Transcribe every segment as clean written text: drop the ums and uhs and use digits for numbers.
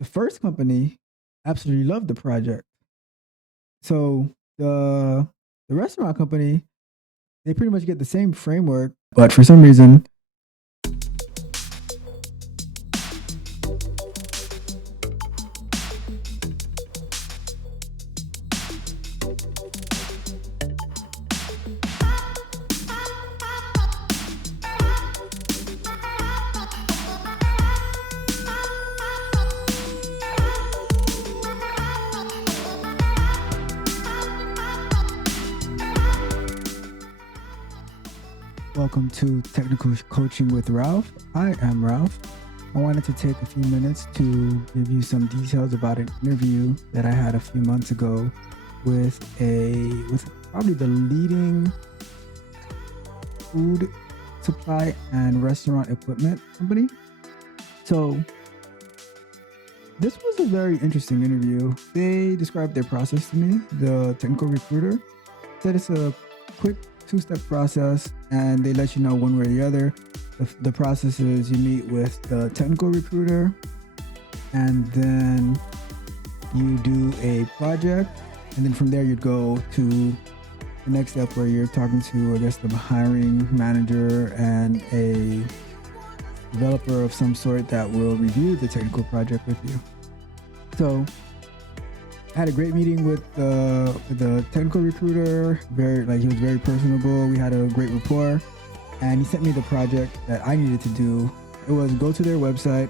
The first company absolutely loved the project. So the restaurant company, they pretty much get the same framework, but for some reason, welcome to Technical Coaching with Ralph. I am Ralph. I wanted to take a few minutes to give you some details about an interview that I had a few months ago with probably the leading food supply and restaurant equipment company. So this was a very interesting interview. They described their process to me. The technical recruiter said it's a quick two-step process, and they let you know one way or the other. The process is you meet with the technical recruiter, and then you do a project, and then from there you'd go to the next step where you're talking to, I guess, the hiring manager and a developer of some sort that will review the technical project with you. So I had a great meeting with the technical recruiter. He was very personable. We had a great rapport, and he sent me the project that I needed to do. It was go to their website,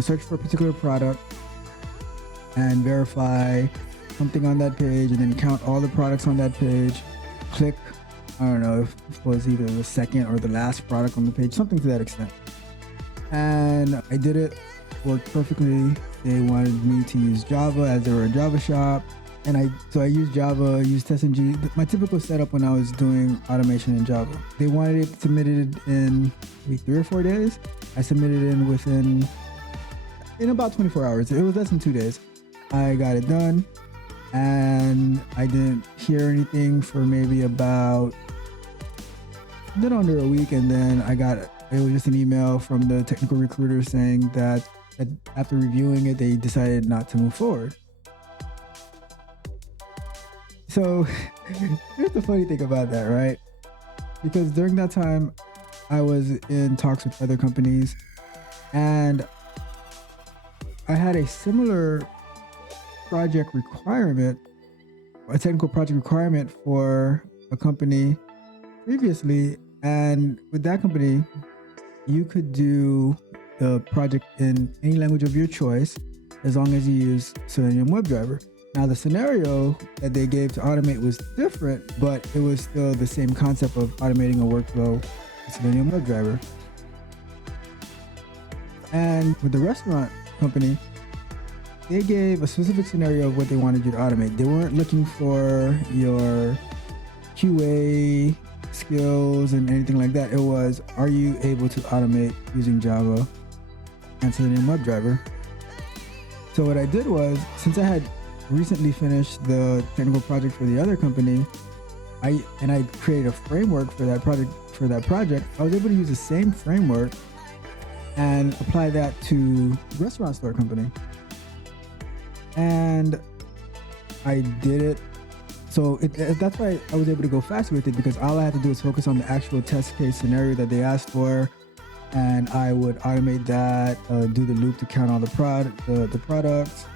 search for a particular product, and verify something on that page, and then count all the products on that page. Click, I don't know if it was either the second or the last product on the page, something to that extent. And I did it, worked perfectly. They wanted me to use Java as they were a Java shop. And I used Java, used TestNG, my typical setup when I was doing automation in Java. They wanted it submitted in maybe 3 or 4 days. I submitted it in about 24 hours. It was less than 2 days. I got it done, and I didn't hear anything for maybe about a little under a week. And then it was just an email from the technical recruiter saying that after reviewing it, they decided not to move forward. So here's the funny thing about that, right? Because during that time, I was in talks with other companies, and I had a similar project requirement, a technical project requirement for a company previously. And with that company, you could do the project in any language of your choice as long as you use Selenium WebDriver. Now, the scenario that they gave to automate was different, but it was still the same concept of automating a workflow with Selenium WebDriver. And with the restaurant company, they gave a specific scenario of what they wanted you to automate. They weren't looking for your QA skills and anything like that. It was, are you able to automate using Java and Selenium WebDriver? So what I did was, since I had recently finished the technical project for the other company, I created a framework for that project. I was able to use the same framework and apply that to the restaurant store company. And I did it. So that's why I was able to go faster with it, because all I had to do was focus on the actual test case scenario that they asked for, and I would automate that, do the loop to count all the products,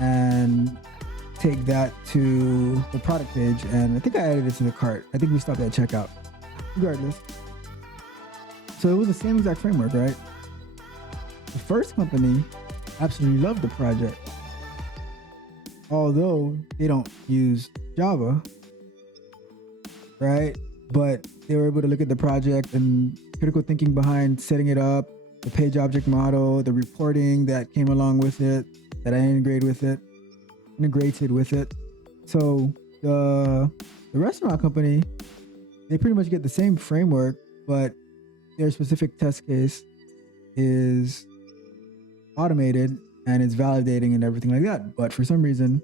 and take that to the product page. And I think I added it to the cart. I think we stopped at checkout. Regardless. So it was the same exact framework, right? The first company absolutely loved the project, although they don't use Java, right? But they were able to look at the project and critical thinking behind setting it up, the page object model, the reporting that came along with it, that I integrated with it. So the restaurant company, they pretty much get the same framework, but their specific test case is automated and it's validating and everything like that. But for some reason,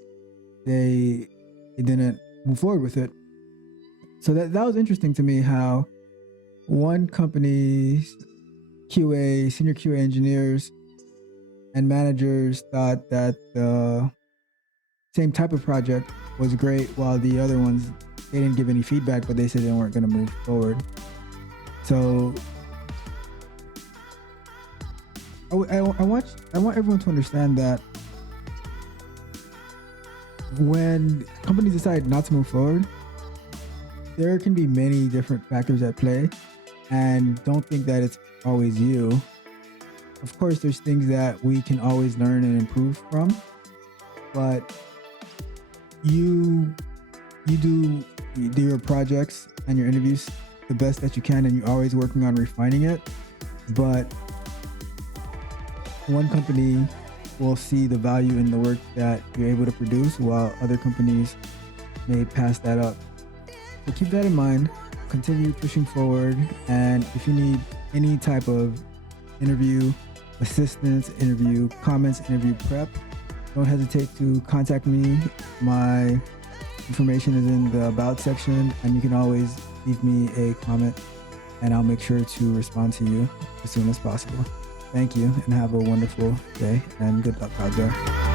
they didn't move forward with it. So that was interesting to me, how one company's senior QA engineers and managers thought that the same type of project was great, while the other ones, they didn't give any feedback, but they said they weren't going to move forward. So I want everyone to understand that when companies decide not to move forward, there can be many different factors at play, and don't think that it's always you. Of course, there's things that we can always learn and improve from, but you do your projects and your interviews the best that you can, and you're always working on refining it. But one company will see the value in the work that you're able to produce, while other companies may pass that up. So keep that in mind, continue pushing forward, and if you need any type of interview assistance, interview comments, interview prep, don't hesitate to contact me. My information is in the About section, and you can always leave me a comment, and I'll make sure to respond to you as soon as possible. Thank you, and have a wonderful day, and good luck out there.